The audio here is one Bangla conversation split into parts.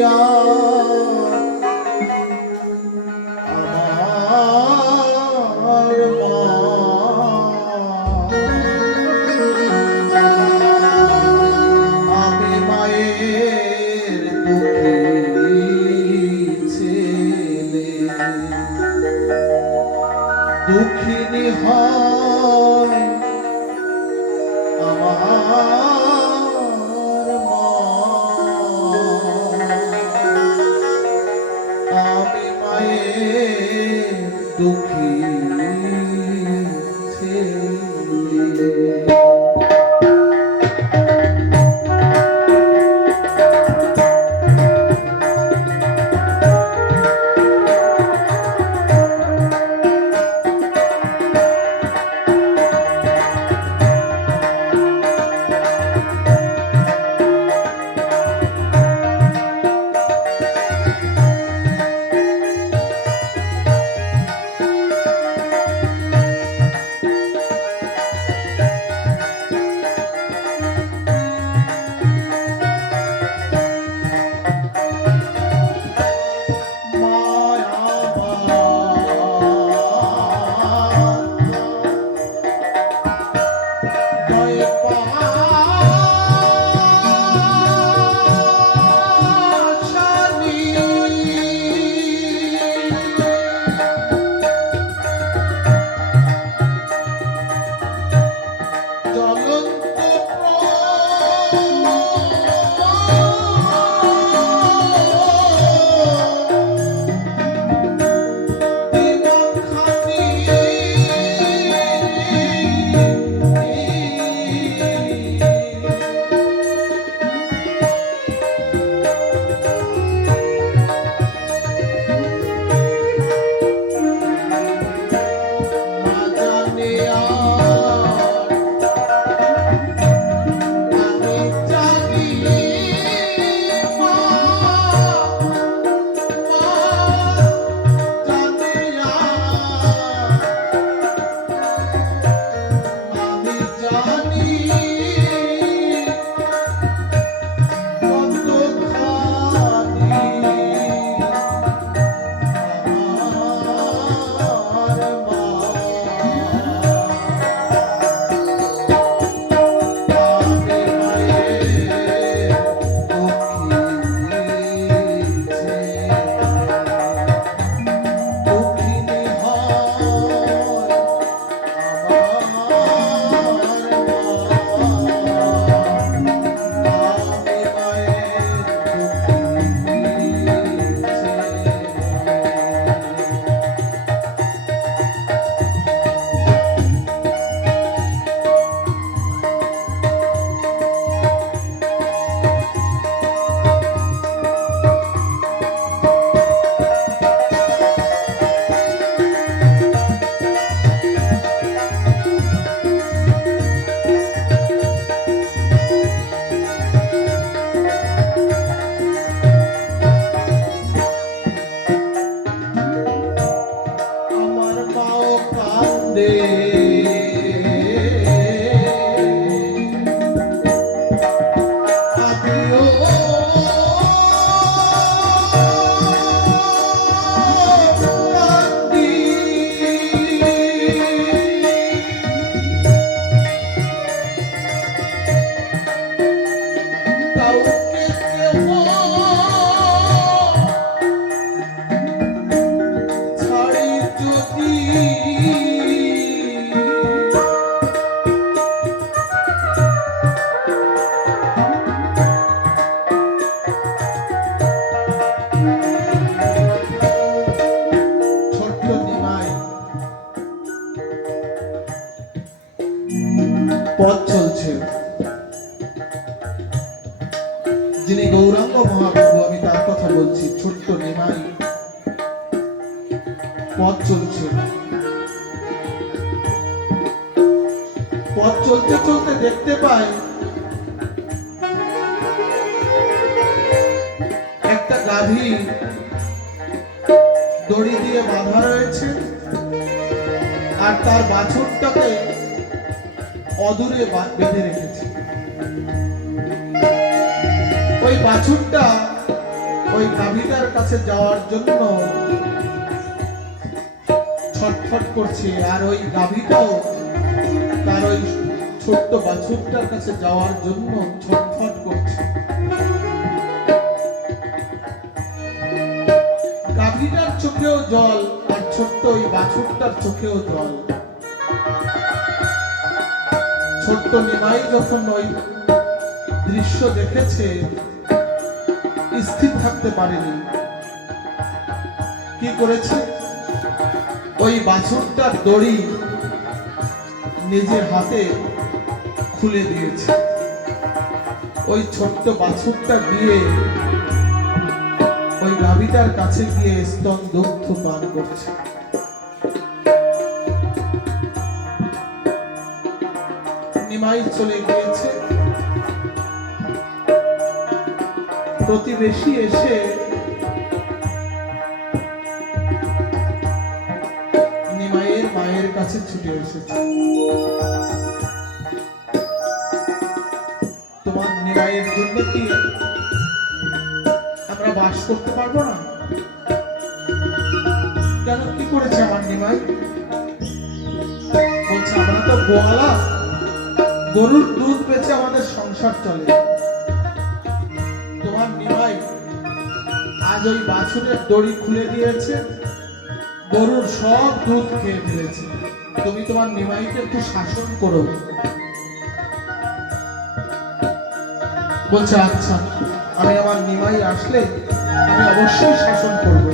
দিয়া আমার মা আমি মায়ের দুঃখিনী হয় আমার মা আমি মায়ের দুঃখী ছেলে। পথ চলছে, যিনি গৌরাঙ্গ মহাপ্রভু, আমি তার কথা বলছি। ছোট্ট নিমাই পথ চলছে, পথ চলতে চলতে দেখতে পায় একটা গাধী দড়ি দিয়ে বাঁধা রয়েছে, আর তার বাছুরটাকে অদূরে বেঁধে রেখেছে। ওই বাছুরটা ওই গাভীটার কাছে যাওয়ার জন্য ছটফট করছে, আর ওই গাভীটাও তার ওই ছোট্ট বাছুরটার কাছে যাওয়ার জন্য ছটফট করছে। গাভীটার চোখেও জল আর ছোট্ট ওই বাছুরটার চোখেও জল। ছোট্ট নিমাই যখন ওই দৃশ্য দেখেছে স্থির থাকতে পারেনি। কি করেছে? ওই বাছুরটার দড়ি নিজের হাতে খুলে দিয়েছে। ওই ছোট্ট বাছুরটা গিয়ে ওই গাভীটার কাছে গিয়ে স্তন দুগ্ধ পান করছে। নিমাই চলে গিয়েছে। প্রতিবেশী এসে নিমাইয়ের মায়ের কাছে ছুটে এসেছে। তোমার নিমাইয়ের জন্য কি আমরা বাস করতে পারবো না? কেন, কি করেছে আমার নিমাই? বলছে আমরা তো গোয়ালা, গরুর দুধ বেচে আমাদের সংসার চলে। তোমার নিমাই আজ ওই বাছুরের দড়ি খুলে দিয়েছে, গরুর সব দুধ খেয়ে ফেলেছে। তুমি তোমার নিমাইকে একটু শাসন করো। বলছে আচ্ছা, আমি আমার নিমাই আসলে আমি অবশ্যই শাসন করব।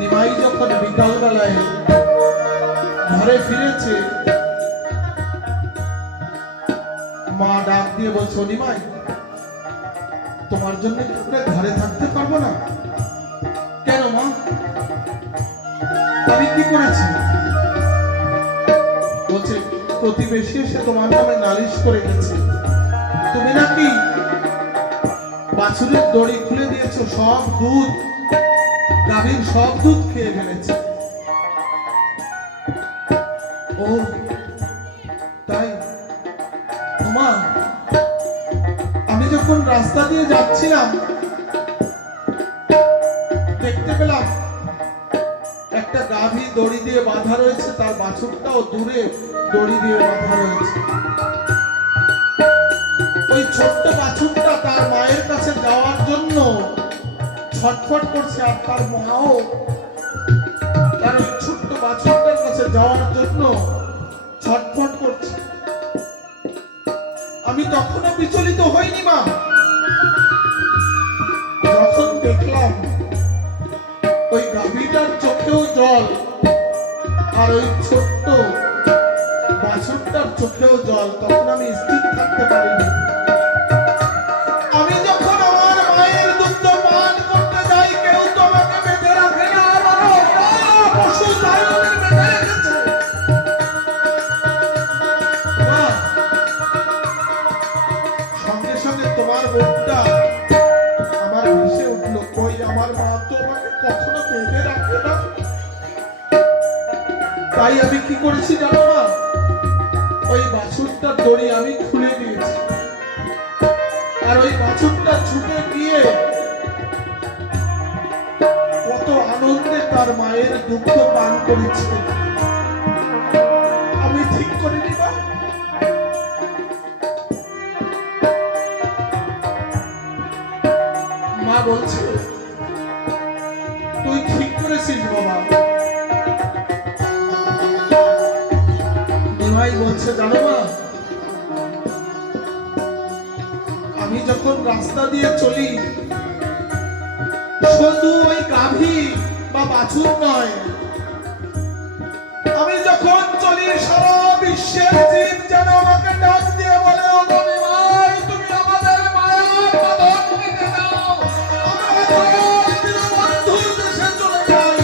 নিমাই যখন বিকাল বেলায় ঘরে ফিরেছে, মা ডাক দিয়ে বলছে নিমাই, তোমার জন্য ঘরে থাকতে পারবো না। কেন মা, আমি কি করেছি? বলছে প্রতিবেশী এসে তোমার নামে নালিশ করে গেছে, তুমি নাকি বাছুরের দড়ি খুলে দিয়েছো, সব দুধ, গাভীর সব দুধ খেয়ে ফেলেছে। ও তাই? মা, আমি যখন রাস্তা দিয়ে যাচ্ছিলাম দেখতে পেলাম একটা গাভী দড়ি দিয়ে বাঁধা রয়েছে, তার বাছুরটাও দূরে দড়ি দিয়ে বাঁধা রয়েছে। ওই ছোট্ট বাছুরটা তার মায়ের কাছে যাওয়ার জন্য ছটফট করছে, আর তার মাও তার ওই ছোট্ট বাছুরটার কাছে যাওয়ার জন্য ছটফট করছে। আমি তখনও বিচলিত হইনি মা। যখন দেখলাম ওই গাভীটার চোখেও জল আর ওই ছোট্ট বাছুরটার চোখেও জল, তখন আমি স্থির থাকতে পারিনি। আমি যখন আমার মায়ের দুগ্ধ পান করতে যাই, কেউ তো আমাকে বেঁধে রাখে না, পশু তাই আমাকে বেঁধে রেখেছে। সঙ্গে সঙ্গে তোমার মুখটা আমার ভেসে উঠলো, কই আমার মা তো আমাকে কখনো বেঁধে রাখে না। তাই আমি কি করেছি জানো মা, ওই বাছুরটার দড়ি আমি খুলে দিয়েছি, আর ওই বাছুরটা ছুটে গিয়ে কত আনন্দে তার মায়ের দুগ্ধ পান করেছে। আমি ঠিক করিনি মা। মা বলছে তুই ঠিক করেছিস বাবা। নিমাই বলছে জানো মা, আমি যখন রাস্তা দিয়ে চলি, শুধু ওই গাভী বা বাছুর নয়, আমি যখন চলি সারা বিশ্বের জীব যেন আমাকে ডাক দিয়ে বলে, ও নিমাই তুমি আমাদের মায়ার বাঁধন কেটে দাও, আমরা বন্ধুর দেশে চলে যাই।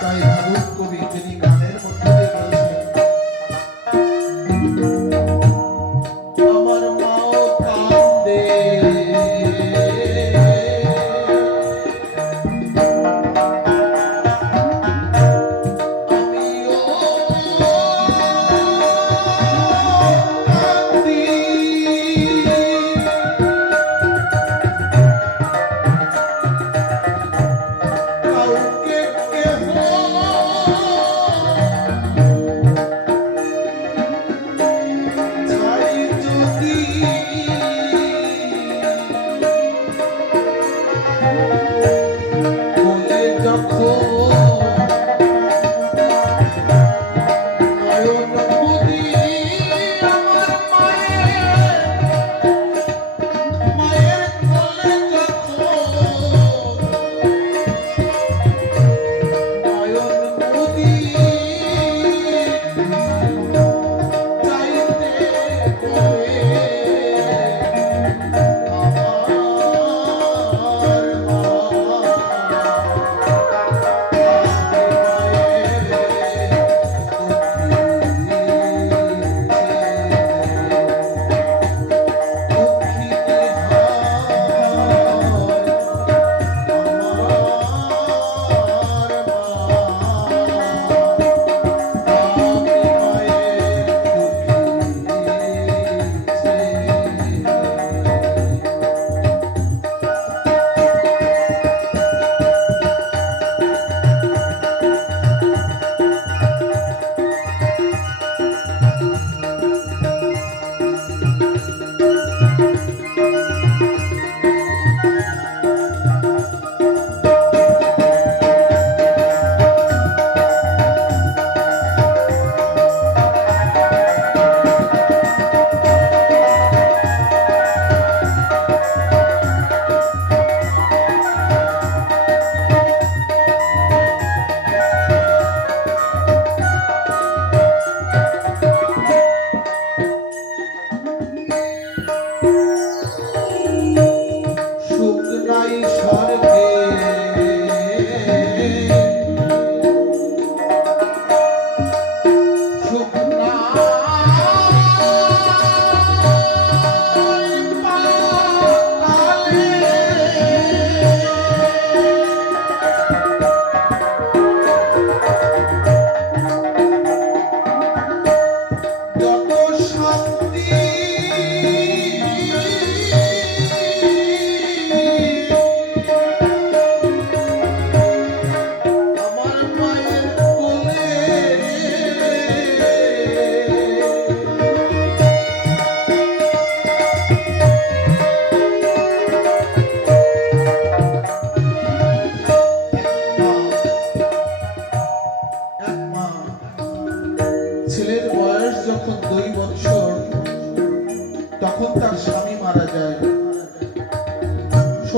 তাই ভাবুক কবি তিনি গানের মধ্যে দিয়ে বলেছেন, আমার মাও কান্দে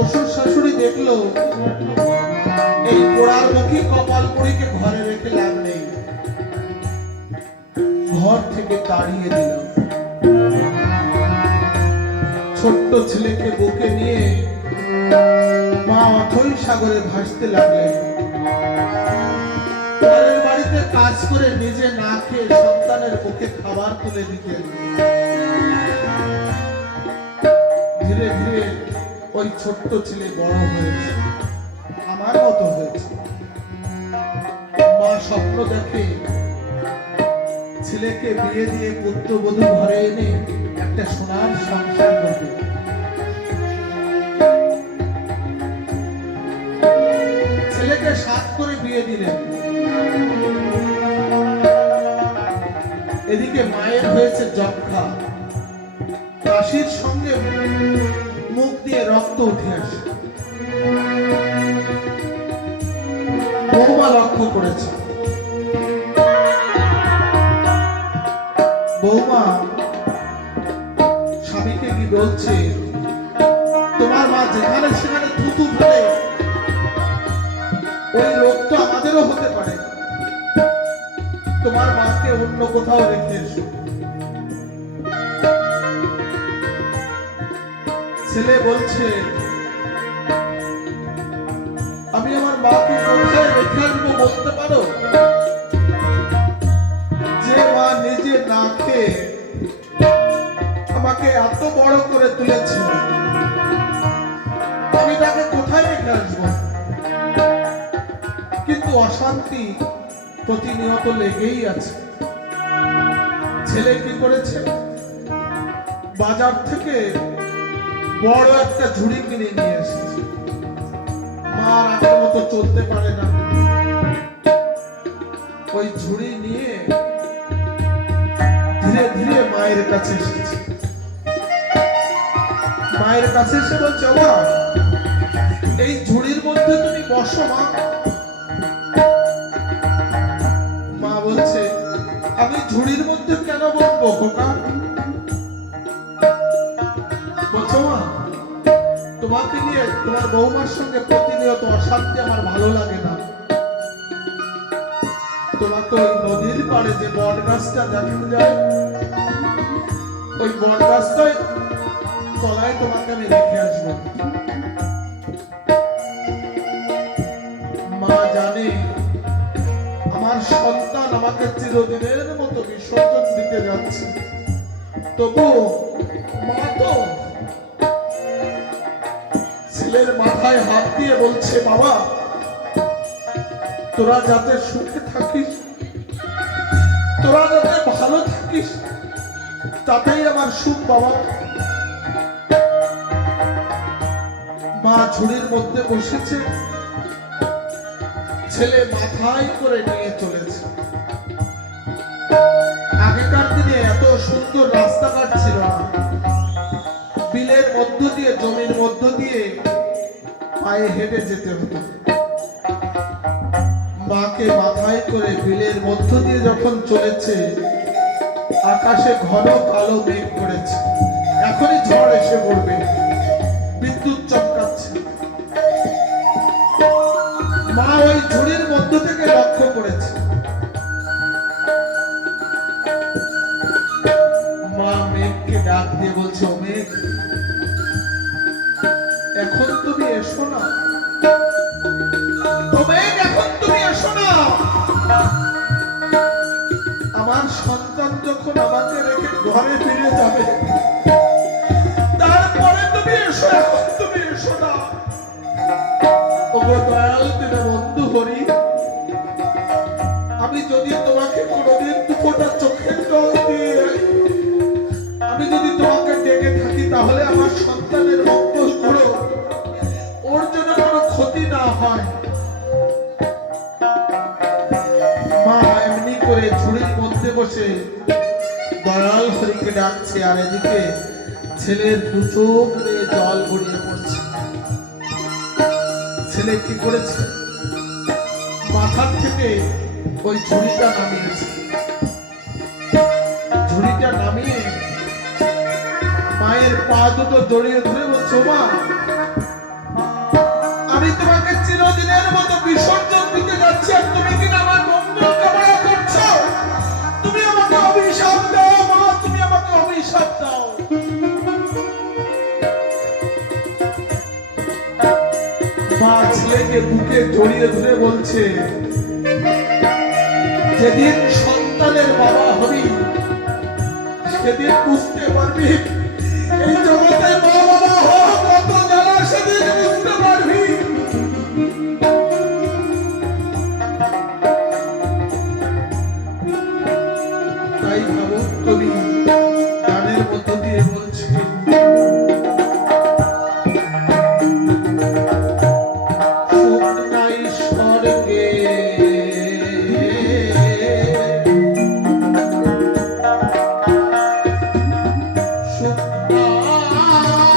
শ্বশুর শাশুড়ি দেখলো এই পোড়ার মুখী কপাল পুরীকে ঘরে রেখে লাভ নেই, ঘর থেকে তাড়িয়ে দিল। ছোট্ট ছেলেকে বুকে নিয়ে মা অথই সাগরে ভাসতে লাগলেন। পরের বাড়িতে কাজ করে নিজে না খেয়ে সন্তানের বুকে খাবার তুলে দিতেন। ধীরে ধীরে ওই ছোট্ট ছেলে বড় হয়েছে, আমার মতো হয়েছে। মা স্বপ্ন দেখে ছেলেকে বিয়ে দিয়ে পুত্রবধূ ঘরে এনে একটা সোনার সংসার করবে। ছেলেকে 7 করে বিয়ে দিলেন। এদিকে মায়ের হয়েছে যক্ষা, কাশির সঙ্গে মুখ দিয়ে রক্ত উঠে আসে। বৌমা লক্ষ্য করেছে, বৌমা স্বামীকে কি বলছে, তোমার মা যেখানে সেখানে থুতু ফেলে, ওই রোগ তো আমাদেরও হতে পারে, তোমার মাকে অন্য কোথাও রেখে এসো। ছেলে বলছে, আমি আমার মাকে কোথায় রেখে আসবো বলতে পারো? যে মা নিজে না খেয়ে আমাকে এত বড় করে তুলেছে, আমি তাকে কোথায় রেখে আসবো? কিন্তু অশান্তি প্রতিনিয়ত লেগেই আছে। ছেলে কি করেছে, বাজার থেকে বড় একটা ঝুড়ি কিনে নিয়ে এসেছে। মা আগের মতো চলতে পারে না, ওই ঝুড়ি নিয়ে ধীরে ধীরে মায়ের কাছে এসেছে। মায়ের কাছে এসে বলছে, মা এই ঝুড়ির মধ্যে তুমি বসো। মা বলছে, আমি ঝুড়ির মধ্যে কেন বসবো খোকা? বলছো, মা তোমাকে নিয়ে তোমার বৌমার সঙ্গে প্রতিনিয়ত অশান্তি আমার ভালো লাগে না। তোমাকে ওই নদীর পাড়ে যে বট গাছটা দেখা যায়, ওই বট গাছটায় তলায় তোমাকে আমি রেখে আসবো। মা জানে আমার সন্তান আমাকে চিরদিনের মতো বিসর্জন দিতে যাচ্ছে, তবু মা তো ছেলের মাথায় হাত দিয়ে বলছে, বাবা তোরা যাতে সুখে থাকিস, তোরা যাতে ভালো থাকিস, তাতেই আমার সুখ বাবা। মা ঝুড়ির মধ্যে বসেছে, ছেলে মাথায় করে নিয়ে চলেছে। আগেকার দিনে এত সুন্দর রাস্তাঘাট ছিল না, বিলের মধ্য দিয়ে, জমির মধ্য দিয়ে পায়ে হেঁটে যেতে হতো। মাকে মাথায় করে বিলের মধ্য দিয়ে যখন চলেছে, আকাশে ঘন কালো মেঘ করেছে, এখনই ঝড় এসে পড়বে, বিদ্যুৎ চমকাচ্ছে। মা ওই ঝুড়ির মধ্য থেকে লক্ষ্য করেছে, মা মেঘকে ডাক দিয়ে বলছে, ও মেঘ এখন তুমি এসো না, ও মেঘ এখন তুমি এসো না। আমার সন্তান যখন আমাকে রেখে ঘরে ফিরে যাবে, তারপরে তুমি এসো, এখন তুমি এসো না। ওগো দয়াল দীনবন্ধু হরি, আমি যদি তোমাকে কোনোদিন দুফোঁটা চোখের জল দিয়ে, আমি যদি তোমাকে ডেকে থাকি, তাহলে আমার সন্তানের মঙ্গল করো, ওর জন্য কোনো ক্ষতি না হয়। মা এমনি করে ঝুড়ির মধ্যে বসে দয়াল হরিকে ডাকছে, আর এদিকে ছেলের দু চোখ দিয়ে জল গড়িয়ে পড়ছে। ছেলে কি করেছে, মাথার থেকে ওই ঝুড়িটা নামিয়েছে। ঝুড়িটা নামিয়ে মায়ের পা দুটো জড়িয়ে ধরে বলছে, মা আমি তোমাকে চিরদিনের মতো বিসর্জন দিতে যাচ্ছি আর তুমি কিনা আমার মঙ্গল কামনা করছো। তুমি আমাকে অভিশাপ দাও মা, তুমি আমাকে অভিশাপ দাও। মা ছেলেকে বুকে জড়িয়ে ধরে বলছে, যেদিন সন্তানের বাবা হবি সেদিন বুঝতে পারবি এই জগতে মা বাবা হওয়া কত জ্বালা, সেদিন বুঝতে পারবি। তাই ভাবুক কবি গানের মধ্য দিয়ে বলছে, সুখ নাই স্বর্গে সুখ নাই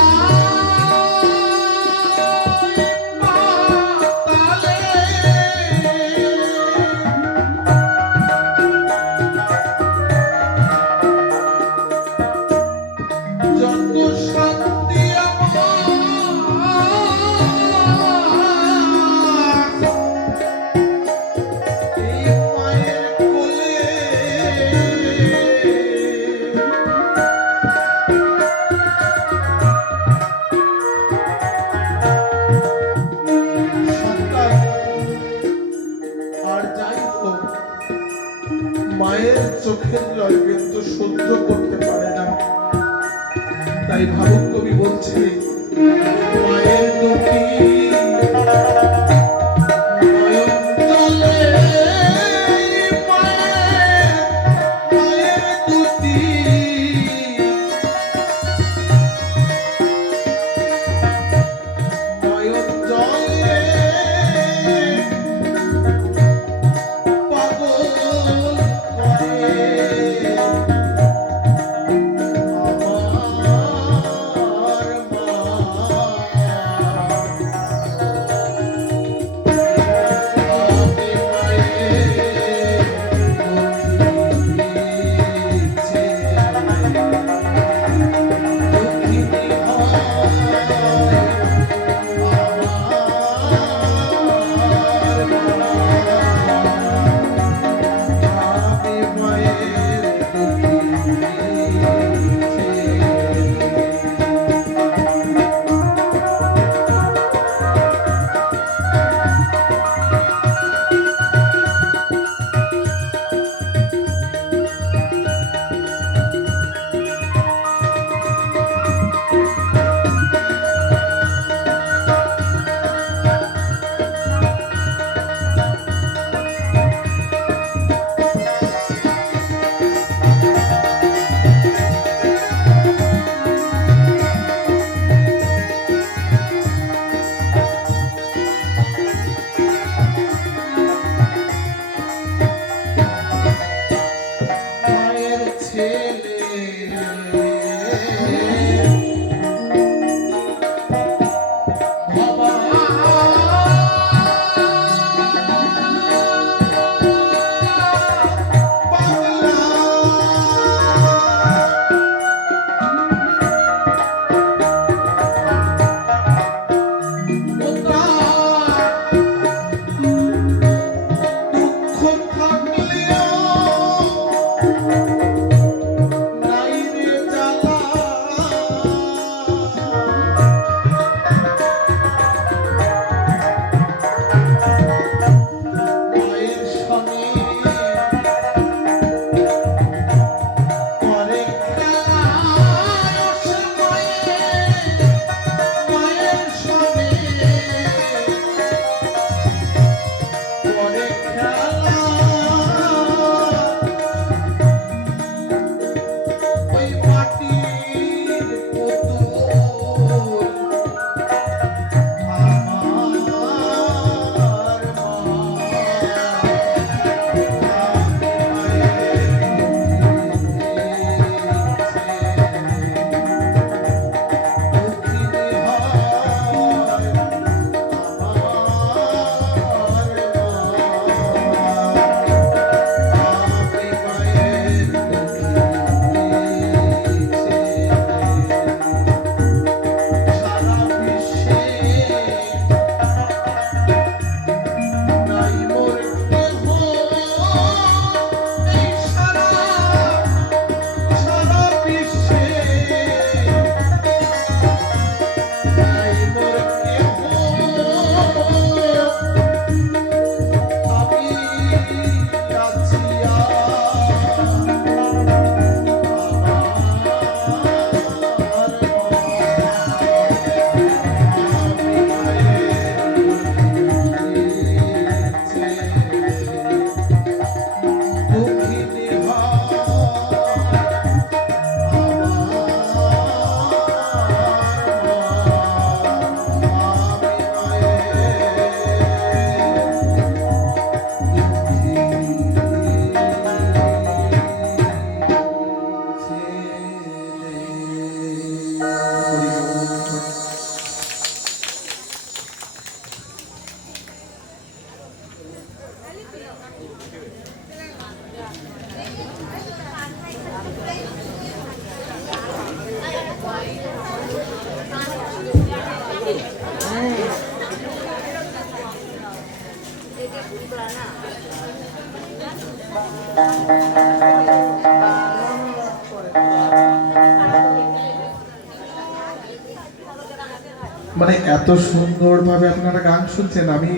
মানে এত সুন্দরভাবে আপনারা গান শুনছেন, আমি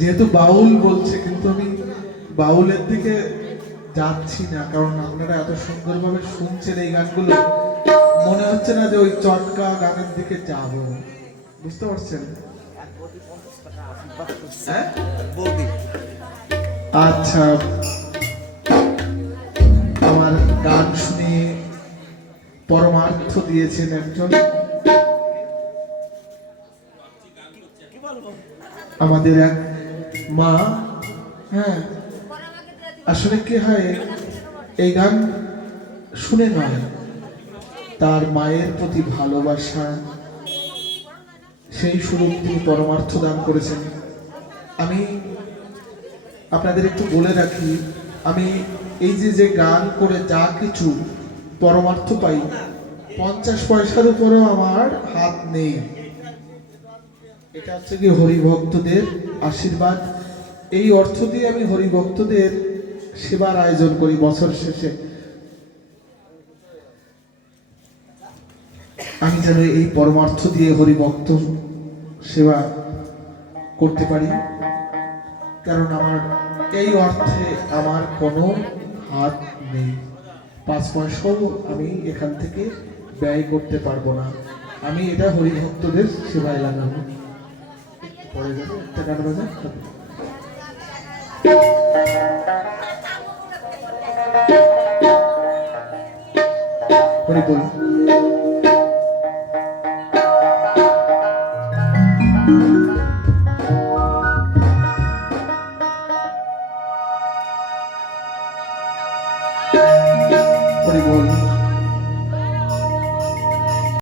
যেহেতু বাউল বলছে কিন্তু আমি বাউলের দিকে যাচ্ছি না, কারণ আপনারা এত সুন্দরভাবে শুনছেন এই গানগুলো, মনে হচ্ছে না যে ওই চটকা গানের দিকে যাব। বুঝতে পারছেন? হ্যাঁ? আচ্ছা, আমার গান শুনে পরমার্থ দিয়েছেন একজন আমাদের এক মা। হ্যাঁ, আসলে কি হয়, এই গান শুনে নয়, তার মায়ের প্রতি ভালোবাসা, সেই স্বরূপ তিনি পরমার্থ দান করেছেন। আমি আপনাদের একটু বলে রাখি, আমি এই যে গান করে যা কিছু পরমার্থ পাই, 50 পয়সার উপরেও আমার হাত নেই। এটা হচ্ছে কি হরিভক্তদের আশীর্বাদ। এই অর্থ দিয়ে আমি হরিভক্তদের সেবার আয়োজন করি বছর শেষে। আমি যেন এই পরমার্থ দিয়ে হরিভক্ত সেবা করতে পারি, কারণ আমার এই অর্থে আমার কোনো হাত নেই। 5 পয়সাও আমি এখান থেকে ব্যয় করতে পারবো না। আমি এটা হরিভক্তদের সেবায় লাগাবো। পরে যাবে একটা গান বাজা হরি বল। হরি বল।